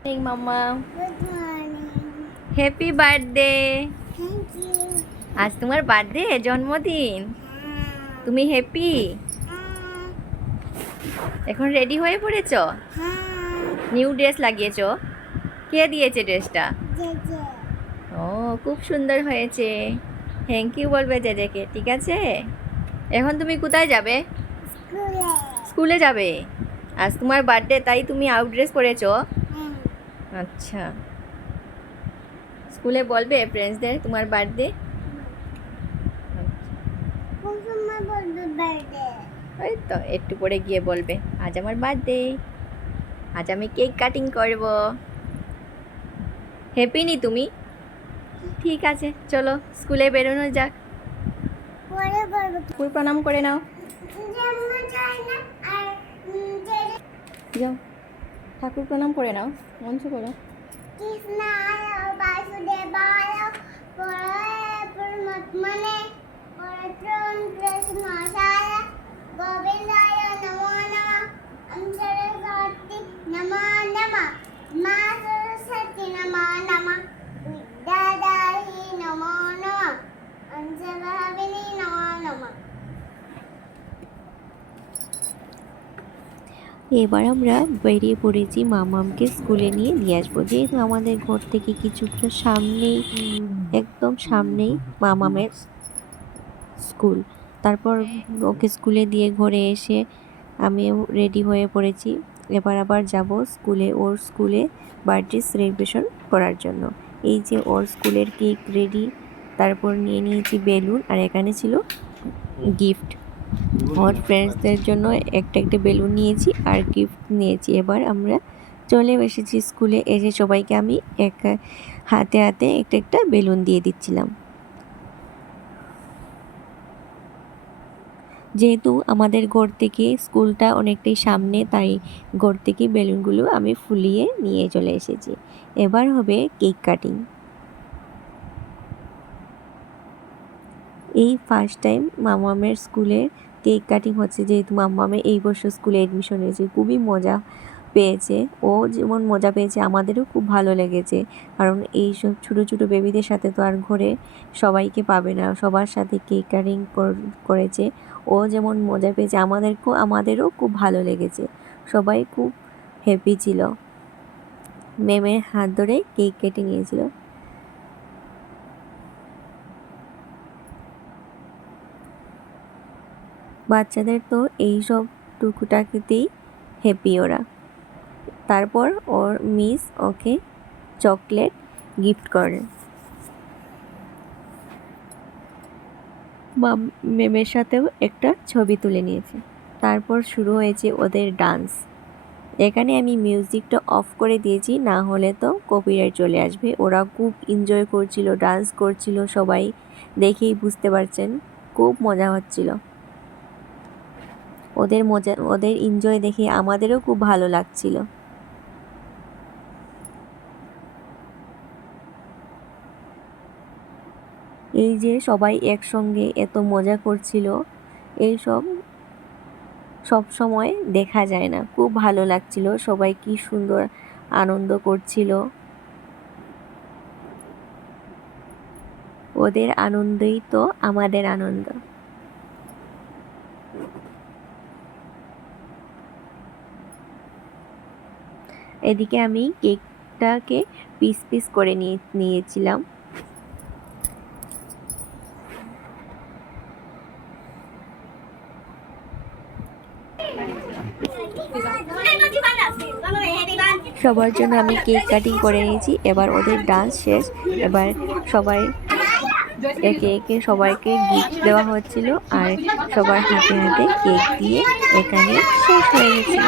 Mamma, Good morning. Happy birthday. Thank you. আজ তোমার birthday, জন্মদিন। তুমি হ্যাপি? এখন রেডি হয়ে পড়েছো? New dress লাগিয়েছো? কে দিয়েছে ড্রেসটা? Jeje. ও, খুব সুন্দর হয়েছে। থ্যাংক ইউ বলবে জেজেকে, ঠিক আছে? এখন তুমি কোথায় যাবে? School. স্কুলে যাবে? আজ তোমার বার্থডে, তাই তুমি আউট ড্রেস পরেছো? আচ্ছা, স্কুলে বলবে ফ্রেন্ডসদের তোমার বার্থডে? Kusuma boldu birthday. ওই তো একটু পরে গিয়ে বলবে আজ আমার বার্থডে, আজ আমি কেক কাটিং করব। হ্যাপি নি তুমি? ঠিক আছে, চলো স্কুলে বেরোনো যাক। পরে বলবো। ঠাকুর প্রণাম করে নাও। জন্ম চাই না আর জেজে যাও, ঠাকুর প্রণাম করে নাও, মঞ্চ করো। কৃষ্ণায় বাসুদেবায় পরমাত্মনে পরত্রম কৃষ্ণায় গোবিন্দায় নমো নমঃ ওম সরস্বতী নমো নমঃ মা সরস্বতী নমো নমঃ বিদ্যাদায়ী নমো নমঃ ওম সর্বভাবিনী নমো নমঃ। এবার আমরা বেরিয়ে পড়েছি মামামকে স্কুলে নিয়ে আসবো, যেহেতু আমাদের ঘর থেকে কিছুটা সামনেই, একদম সামনেই মামামের স্কুল। তারপর ওকে স্কুলে দিয়ে ঘরে এসে আমিও রেডি হয়ে পড়েছি। এবার আবার যাব স্কুলে, ওর স্কুলে বার্থডে সেলিব্রেশন করার জন্য। এই যে ওর স্কুলের কেক রেডি, তারপর নিয়ে নিয়েছি বেলুন, আর এখানে ছিল গিফট। ওর ফ্রেন্ডসদের জন্য একটা একটা বেলুন নিয়েছি আর গিফট নিয়েছি। এবার আমরা চলে এসেছি স্কুলে। এসে সবাইকে আমি হাতে হাতে একটা একটা বেলুন দিয়ে দিচ্ছিলাম। যেহেতু আমাদের ঘর থেকে স্কুলটা অনেকটাই সামনে, তাই ঘর থেকে বেলুনগুলো আমি ফুলিয়ে নিয়ে চলে এসেছি। এবার হবে কেক কাটিং। এই ফার্স্ট টাইম মামামের স্কুলে কেক কাটিং হচ্ছে, যেহেতু মামামের এই বছর স্কুলে অ্যাডমিশন হয়েছে। খুবই মজা পেয়েছে, ও যেমন মজা পেয়েছে আমাদেরও খুব ভালো লেগেছে। কারণ এইসব ছোটো ছোটো বেবিদের সাথে তো আর ঘরে সবাইকে পাবে না, সবার সাথে কেক কাটিং করেছে। ও যেমন মজা পেয়েছে আমাদেরও খুব ভালো লেগেছে। সবাই খুব হ্যাপি ছিল। ম্যামের হাত ধরে কেক কেটে নিয়েছিল। বাচ্চাদের তো এইসব টুকুটাকিতেই হ্যাপি ওরা। তারপর ওর মিস ওকে চকলেট গিফট করেন। ম্যামের সাথেও একটা ছবি তুলে নিয়েছে। তারপর শুরু হয়েছে ওদের ডান্স। এখানে আমি মিউজিকটা অফ করে দিয়েছি, না হলে তো কপিরাইট চলে আসবে। ওরা খুব এনজয় করছিল, ডান্স করছিল, সবাই দেখেই বুঝতে পারছেন খুব মজা হচ্ছিল। ওদের এনজয় দেখে আমাদেরও খুব ভালো লাগছিল। এই যে সবাই একসঙ্গে এত মজা করছিল, এইসব সব সময় দেখা যায় না। খুব ভালো লাগছিল, সবাই কি সুন্দর আনন্দ করছিল। ওদের আনন্দই তো আমাদের আনন্দ। এদিকে আমি কেকটাকে পিস পিস করে নিয়েছিলাম। সবার জন্য আমি কেক কাটিং করে নিয়েছি। এবার ওদের ডান্স শেষ। এবার সবাই একে একে সবাইকে গিফট দেওয়া হচ্ছিল, আর সবার হাতে হাতে কেক দিয়ে এখানে শেষ হয়ে গেছে।